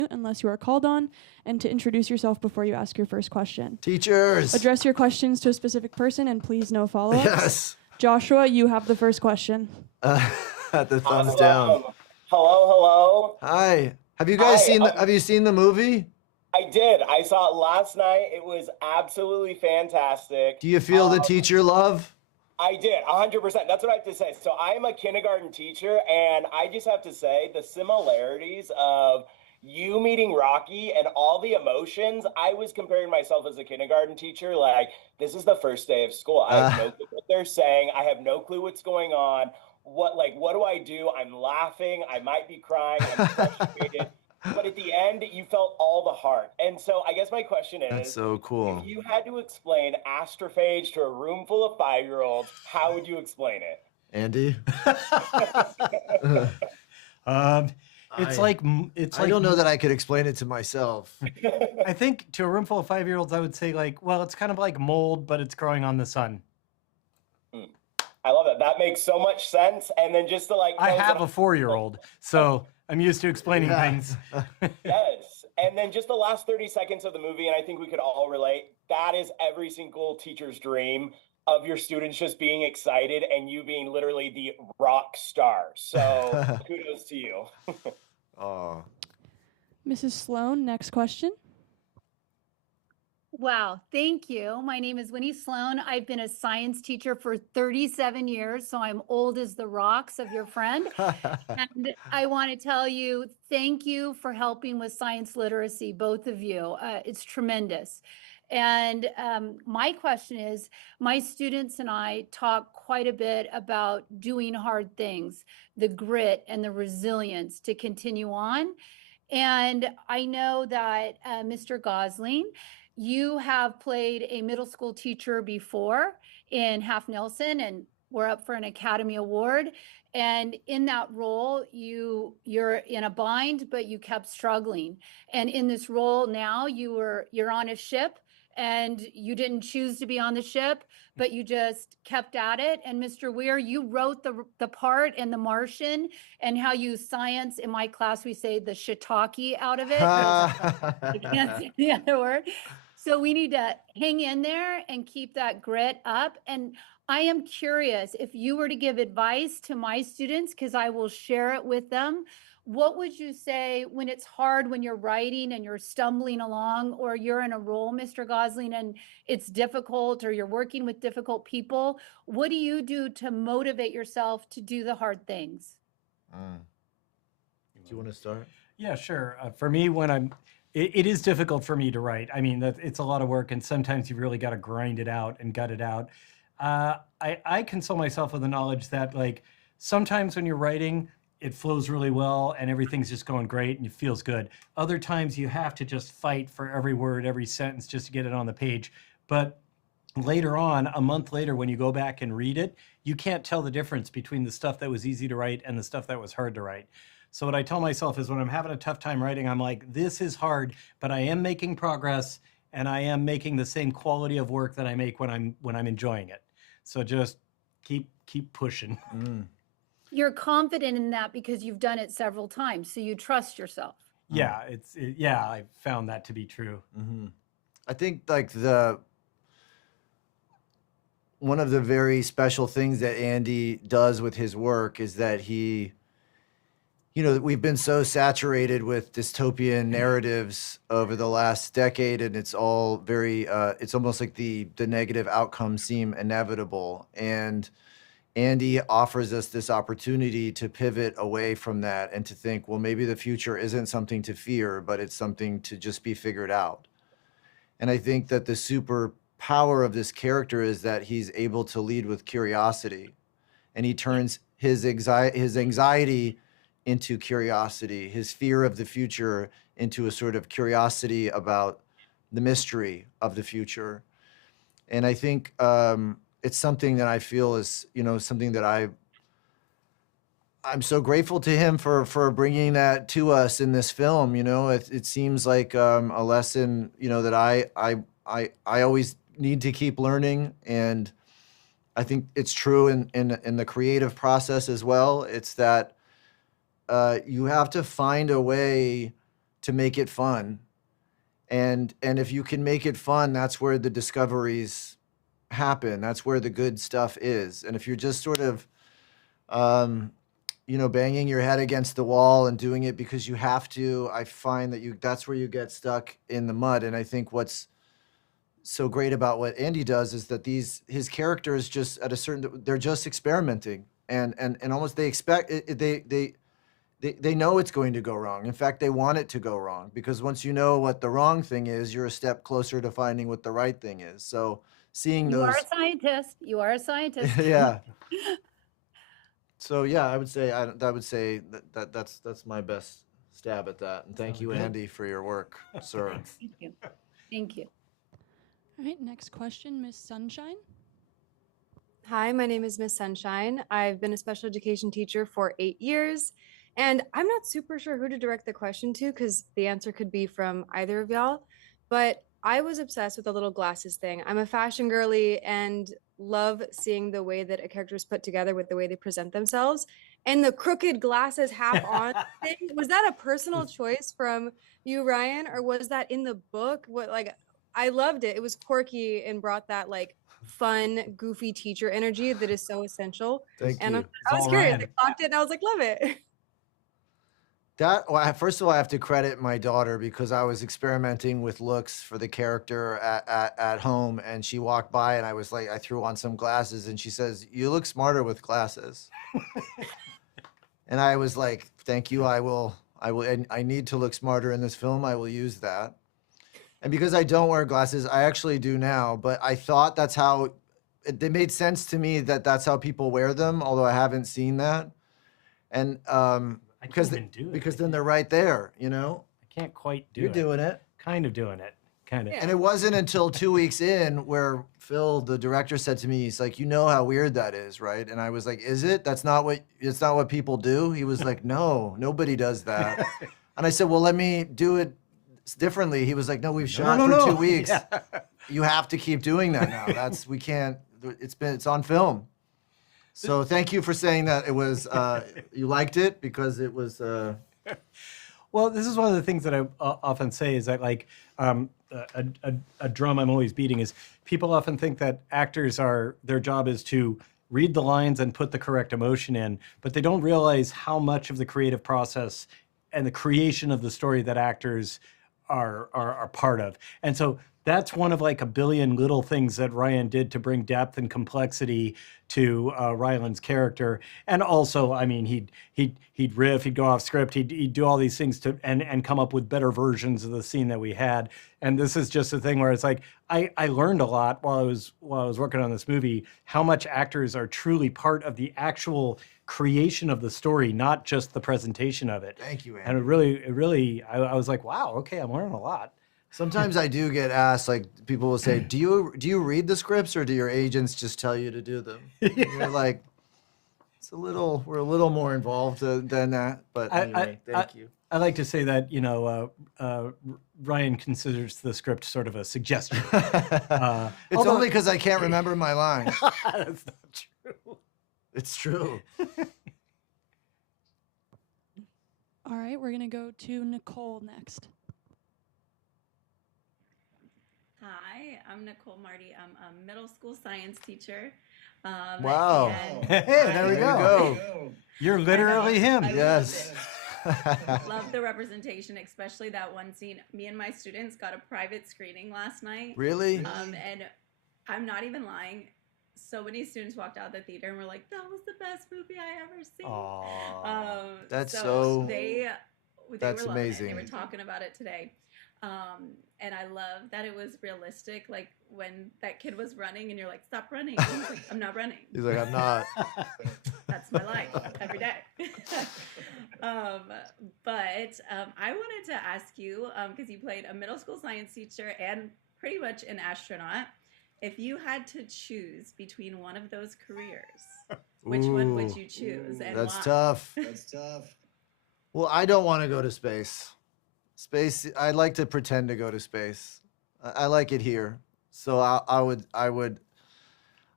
unless you are called on, and to introduce yourself before you ask your first question. Teachers! Address your questions to a specific person, and please no follow-ups. Yes! Joshua, you have the first question. The thumbs down. Hello. Hi. Have you guys have you seen the movie? I did. I saw it last night. It was absolutely fantastic. Do you feel the teacher love? I did, 100%. That's what I have to say. So I am a kindergarten teacher, and I just have to say the similarities of you meeting Rocky and all the emotions. I was comparing myself as a kindergarten teacher, like, this is the first day of school. I have no clue what they're saying. I have no clue what's going on. What do I do? I'm laughing. I might be crying. I'm frustrated. But at the end, you felt all the heart. And so I guess my question is, that's so cool. If you had to explain astrophage to a room full of 5-year-olds, how would you explain it? Andy? I don't know that I could explain it to myself. I think to a room full of 5-year-olds, I would say it's kind of like mold, but it's growing on the sun. I love it. That makes so much sense. And then just to I have a 4-year-old, so I'm used to explaining things. Yes. And then just the last 30 seconds of the movie, and I think we could all relate, that is every single teacher's dream of your students just being excited and you being literally the rock star. So kudos to you. Oh. Mrs. Sloan, next question. Wow, thank you. My name is Winnie Sloan. I've been a science teacher for 37 years, so I'm old as the rocks of your friend. And I want to tell you, thank you for helping with science literacy, both of you. It's tremendous. And my question is, my students and I talk quite a bit about doing hard things, the grit and the resilience to continue on. And I know that Mr. Gosling, you have played a middle school teacher before in Half Nelson, and we're up for an Academy Award. And in that role, you're in a bind, but you kept struggling. And in this role now, you're on a ship, and you didn't choose to be on the ship, but you just kept at it. And Mr. Weir, you wrote the part in The Martian, and how you science, in my class, we say the shiitake out of it. I can't say the other word. So we need to hang in there and keep that grit up. And I am curious, if you were to give advice to my students, because I will share it with them, what would you say when it's hard, when you're writing and you're stumbling along, or you're in a role, Mr. Gosling, and it's difficult, or you're working with difficult people? What do you do to motivate yourself to do the hard things? Do you want to start? Yeah, sure. For me, it is difficult for me to write. I mean, it's a lot of work, and sometimes you've really got to grind it out and gut it out. I console myself with the knowledge that, sometimes when you're writing, it flows really well and everything's just going great and it feels good. Other times you have to just fight for every word, every sentence just to get it on the page. But later on, a month later, when you go back and read it, you can't tell the difference between the stuff that was easy to write and the stuff that was hard to write. So what I tell myself is, when I'm having a tough time writing, I'm like, this is hard, but I am making progress, and I am making the same quality of work that I make when I'm enjoying it. So just keep pushing. You're confident in that because you've done it several times, so you trust yourself. Yeah, I found that to be true. Mm-hmm. I think one of the very special things that Andy does with his work is that he, we've been so saturated with dystopian narratives over the last decade, and it's all very, it's almost like the negative outcomes seem inevitable. And Andy offers us this opportunity to pivot away from that and to think, well, maybe the future isn't something to fear, but it's something to just be figured out. And I think that the superpower of this character is that he's able to lead with curiosity, and he turns his anxiety into curiosity, his fear of the future into a sort of curiosity about the mystery of the future. And I think it's something that I feel is, something that I'm so grateful to him for bringing that to us in this film. It seems like a lesson, that I always need to keep learning. And I think it's true in the creative process as well. It's that you have to find a way to make it fun. And if you can make it fun, that's where the discoveries happen. That's where the good stuff is. And if you're just sort of, banging your head against the wall and doing it because you have to, I find that that's where you get stuck in the mud. And I think what's so great about what Andy does is that his characters just at a certain, they're just experimenting and almost they expect they know it's going to go wrong. In fact, they want it to go wrong because once you know what the wrong thing is, you're a step closer to finding what the right thing is. So seeing You those. are a scientist. You are a scientist. Yeah. So yeah, I would say that's my best stab at that. And thank Sounds you, good. Andy, for your work, sir. Thank you. Thank you. All right, next question, Miss Sunshine. Hi, my name is Miss Sunshine. I've been a special education teacher for 8 years, and I'm not super sure who to direct the question to because the answer could be from either of y'all, but I was obsessed with the little glasses thing. I'm a fashion girly and love seeing the way that a character is put together with the way they present themselves. And the crooked glasses half on thing, was that a personal choice from you, Ryan, or was that in the book? I loved it. It was quirky and brought that like fun, goofy teacher energy that is so essential. Thank And you. I was all curious. Ryan. I clocked it and I was like, love it. First of all, I have to credit my daughter because I was experimenting with looks for the character at home, and she walked by, and I threw on some glasses, and she says, "You look smarter with glasses." And I was like, "Thank you. I will. And I need to look smarter in this film. I will use that." And because I don't wear glasses, I actually do now. But I thought that's how it made sense to me that that's how people wear them, although I haven't seen that. And I can't even do it. because then they're right there, you know. I can't quite do You're it. doing it. Kind of doing it. Kind of. Yeah. And it wasn't until 2 weeks in where Phil, the director, said to me, he's like, "You know how weird that is, right?" And I was like, "Is it? It's not what people do." He was like, "No, nobody does that." And I said, "Well, let me do it differently." He was like, "No, we've shot for 2 weeks. Yeah. You have to keep doing that now. We can't, it's on film." So thank you for saying that it was, you liked it because it was, Well, this is one of the things that I often say is that like a drum I'm always beating is people often think that actors their job is to read the lines and put the correct emotion in, but they don't realize how much of the creative process and the creation of the story that actors are part of. And so that's one of like a billion little things that Ryan did to bring depth and complexity to Ryland's character. And also, I mean, he'd riff, he'd go off script, he'd do all these things to and come up with better versions of the scene that we had. And this is just a thing where it's like I learned a lot while I was working on this movie, how much actors are truly part of the actual creation of the story, not just the presentation of it. thank you, Andy. And it really, I was like, wow, okay, I'm learning a lot. Sometimes I do get asked, like people will say, do you read the scripts or do your agents just tell you to do them? And you're like, we're a little more involved than that. But anyway, thank you. I like to say that, Ryan considers the script sort of a suggestion. It's although- only because I can't remember my lines. That's not true. It's true. All right, we're going to go to Nicole next. Hi, I'm Nicole Marty. I'm a middle school science teacher. Wow. and Hey, there we There you go. go. You're literally him. I Yes. love the representation, especially that one scene. Me and my students got a private screening last night. Really? And I'm not even lying. So many students walked out of the theater and were like, "That was the best movie I ever seen." Aw. That's they that's were loving amazing. it. They were talking about it today. And I love that it was realistic. Like when that kid was running and you're like, "Stop running." And he's like, "I'm not running." He's like, I'm not. That's my life every day. But I wanted to ask you, because you played a middle school science teacher and pretty much an astronaut, if you had to choose between one of those careers, which one would you choose and That's why? tough. Well, I don't want to go to space. I'd like to pretend to go to space. I like it here. So I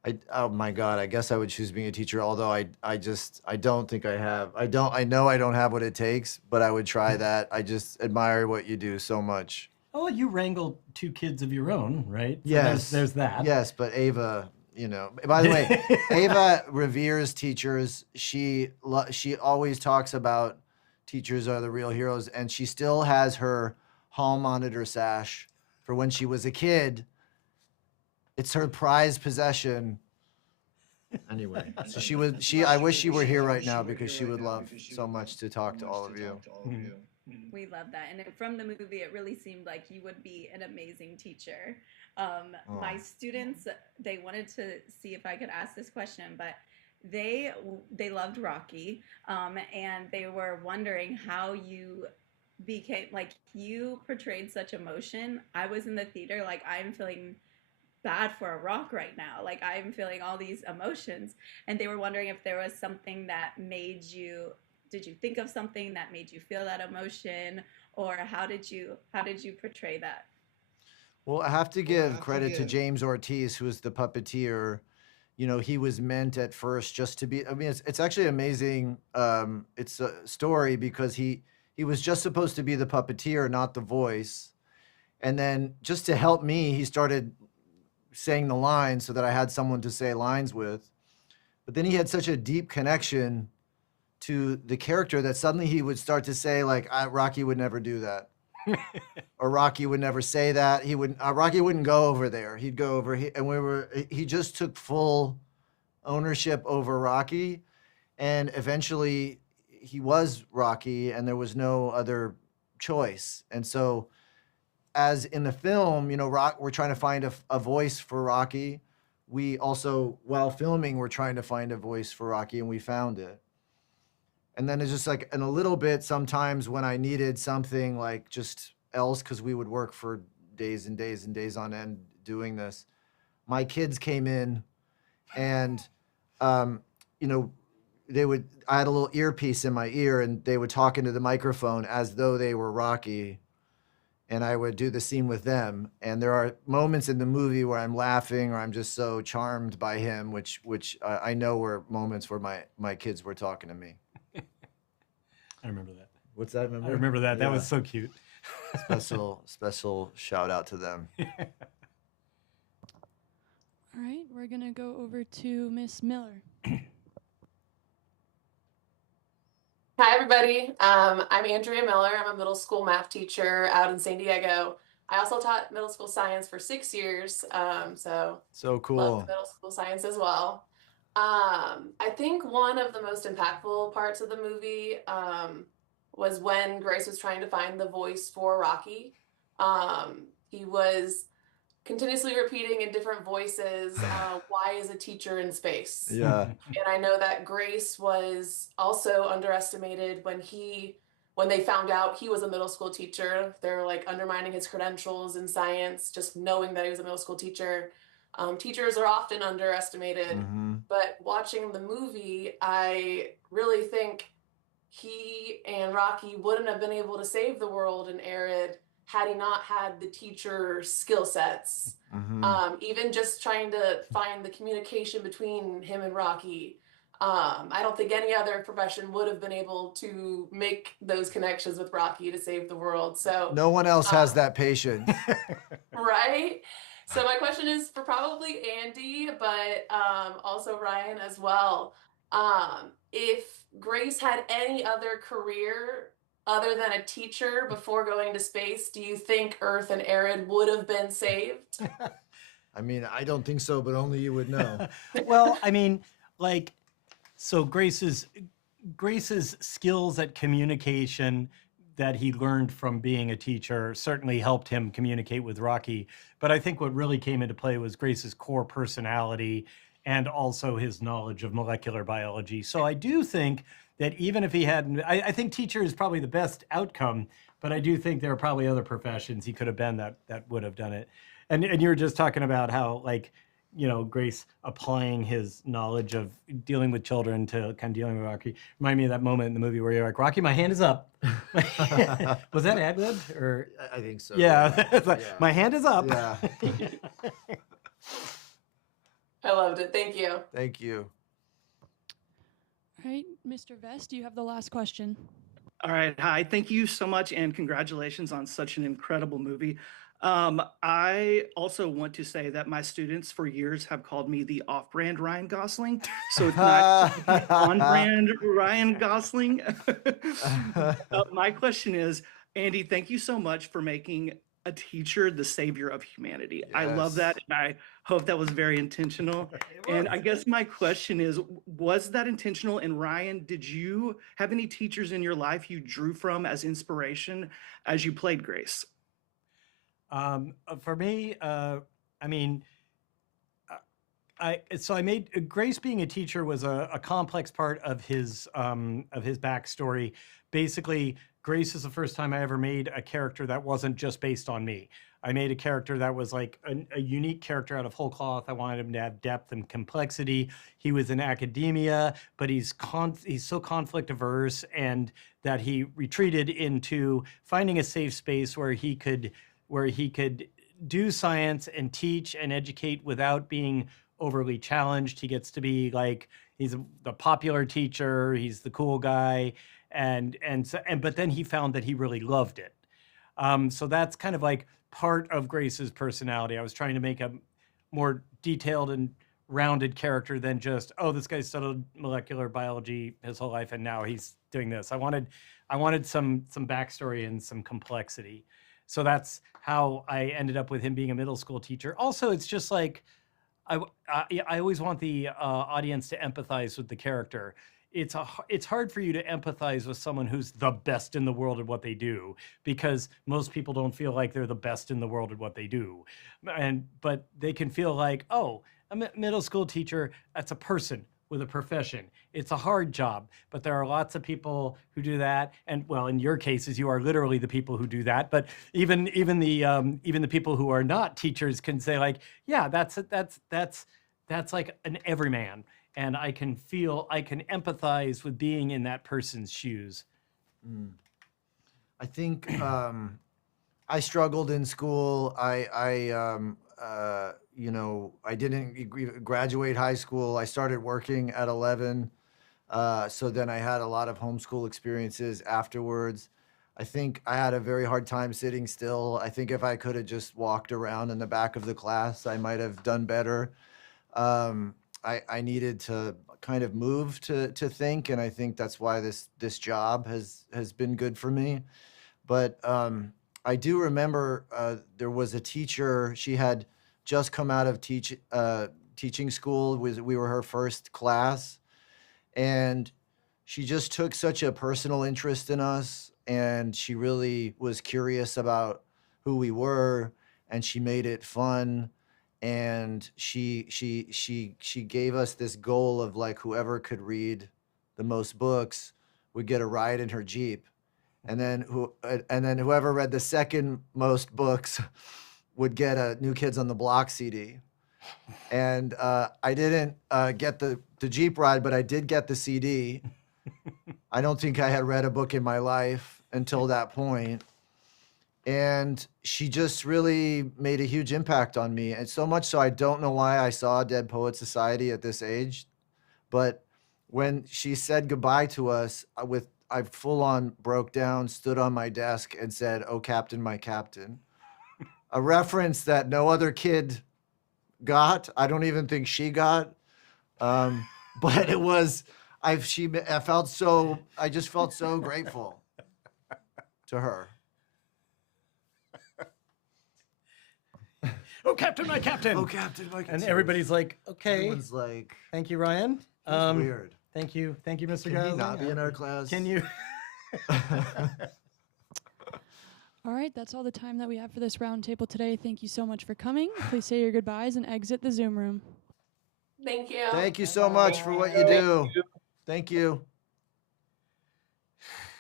Oh my God, I guess I would choose being a teacher, although I don't think I have. I know I don't have what it takes, but I would try that. I just admire what you do so much. Oh, you wrangle 2 kids of your own, right? So Yes. there's that. Yes, but Ava, by the way, Ava reveres teachers. She always talks about teachers are the real heroes, and she still has her hall monitor sash for when she was a kid. It's her prized possession. Anyway, so I wish she were here right now because she would love so much to talk to all of you. We love that. And from the movie, it really seemed like you would be an amazing teacher. My students, they wanted to see if I could ask this question, but they loved Rocky, and they were wondering how you became, like, you portrayed such emotion. I was in the theater, like, I'm feeling bad for a rock right now. Like, I'm feeling all these emotions. And they were wondering if there was something that made you, did you think of something that made you feel that emotion, or how did you portray that? Well, I have to give credit to James Ortiz, who is the puppeteer. He was meant at first just to be, I mean, it's actually amazing. It's a story because he was just supposed to be the puppeteer, not the voice. And then just to help me, he started saying the lines so that I had someone to say lines with. But then he had such a deep connection to the character that suddenly he would start to say, like, Rocky would never do that. Or Rocky would never say that. Rocky wouldn't go over there. He'd go over here. And he just took full ownership over Rocky. And eventually he was Rocky and there was no other choice. And so as in the film, we're trying to find a voice for Rocky. We also, while filming, we're trying to find a voice for Rocky, and we found it. And then it's just like, in a little bit, sometimes when I needed something like just else, because we would work for days and days and days on end doing this, my kids came in and, I had a little earpiece in my ear and they would talk into the microphone as though they were Rocky. And I would do the scene with them. And there are moments in the movie where I'm laughing or I'm just so charmed by him, which I know were moments where my kids were talking to me. I remember that. What's that? I remember that. That was so cute. Special shout out to them. All right, we're going to go over to Miss Miller. Hi, everybody. I'm Andrea Miller. I'm a middle school math teacher out in San Diego. I also taught middle school science for 6 years, so cool. love the middle school science as well. I think one of the most impactful parts of the movie was when Grace was trying to find the voice for Rocky. He was continuously repeating in different voices, why is a teacher in space? Yeah. And I know that Grace was also underestimated when they found out he was a middle school teacher. They were like undermining his credentials in science, just knowing that he was a middle school teacher. Teachers are often underestimated, but watching the movie, I really think he and Rocky wouldn't have been able to save the world in Arid had he not had the teacher skill sets. Even just trying to find the communication between him and Rocky. I don't think any other profession would have been able to make those connections with Rocky to save the world. So no one else has that patience. Right? So my question is for probably Andy, but also Ryan as well. If Grace had any other career other than a teacher before going to space, do you think Earth and Arid would have been saved? I mean, I don't think so, but only you would know. Well, I mean, like, so Grace's skills at communication that he learned from being a teacher certainly helped him communicate with Rocky. But I think what really came into play was Grace's core personality and also his knowledge of molecular biology. So I do think that even if he hadn't, I think teacher is probably the best outcome, but I do think there are probably other professions he could have been that would have done it. And you were just talking about how, like, Grace applying his knowledge of dealing with children to kind of dealing with Rocky. Remind me of that moment in the movie where you're like, Rocky, my hand is up. Was that ad lib? Or I think so. Yeah. It's like, Yeah. my hand is up. Yeah. I loved it. Thank you. Thank you. All right, Mr. Vest, you have the last question. All right. Hi. Thank you so much, and congratulations on such an incredible movie. I also want to say that my students for years have called me the off-brand Ryan Gosling. So it's not on-brand Ryan Gosling. My question is, Andy, thank you so much for making a teacher the savior of humanity. I love that, and I hope that was very intentional. And I guess my question is, was that intentional? And Ryan, did you have any teachers in your life you drew from as inspiration as you played Grace? For me, I mean, I made Grace being a teacher was a complex part of his backstory. Basically, Grace is the first time I ever made a character that wasn't just based on me. I made a character that was like a unique character out of whole cloth. I wanted him to have depth and complexity. He was in academia, but he's so conflict averse, and that he retreated into finding a safe space where he could do science and teach and educate without being overly challenged. He gets to be like, he's the popular teacher, he's the cool guy, but then he found that he really loved it. So that's kind of like part of Grace's personality. I was trying to make a more detailed and rounded character than just, oh, this guy studied molecular biology his whole life and now he's doing this. I wanted some backstory and some complexity. So that's how I ended up with him being a middle school teacher. Also, it's just like, I always want the audience to empathize with the character. It's hard for you to empathize with someone who's the best in the world at what they do, because most people don't feel like they're the best in the world at what they do. But they can feel like, oh, a middle school teacher, that's a person with a profession. It's a hard job, but there are lots of people who do that. And well, in your cases, you are literally the people who do that. But even the people who are not teachers can say like, yeah, that's like an everyman. And I can empathize with being in that person's shoes. I think I struggled in school. I didn't graduate high school. I started working at 11. So then I had a lot of homeschool experiences afterwards. I think I had a very hard time sitting still. I think if I could have just walked around in the back of the class, I might have done better. I needed to kind of move to think, and I think that's why this job has been good for me. But I do remember there was a teacher. She had just come out of teaching school. We were her first class, and she just took such a personal interest in us, and she really was curious about who we were, and she made it fun. And she gave us this goal of like, whoever could read the most books would get a ride in her Jeep. And then whoever read the second most books would get a New Kids on the Block CD. And I didn't get the Jeep ride, but I did get the CD. I don't think I had read a book in my life until that point. And she just really made a huge impact on me. And so much so, I don't know why I saw Dead Poets Society at this age. But when she said goodbye to us, I full on broke down, stood on my desk and said, "Oh, Captain, my Captain." A reference that no other kid got. I don't even think she got. But it was, I just felt so grateful to her. Oh, Captain, my Captain. Oh, Captain, my Captain. And everybody's like, okay. Everyone's like, thank you, Ryan. weird. Thank you, Mr. Can Gosling. he not be in our class? Can you? All right, that's all the time that we have for this roundtable today. Thank you so much for coming. Please say your goodbyes and exit the Zoom room. Thank you. Thank you so much for what you do. Thank you.